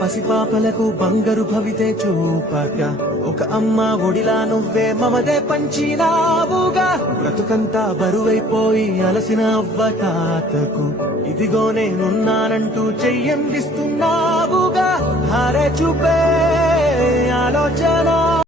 పసిపాపలకు బంగారు భవితే చూపగా ఒక అమ్మ ఒడిలా నువ్వే మమదే పంచినావుగా బ్రతుకంతా బరువైపోయి అలసిన అవ్వ తాతకు ఇదిగో నేనున్నానంటూ చెయ్యందిస్తున్నావుగా హారే చూపే ఆలోచన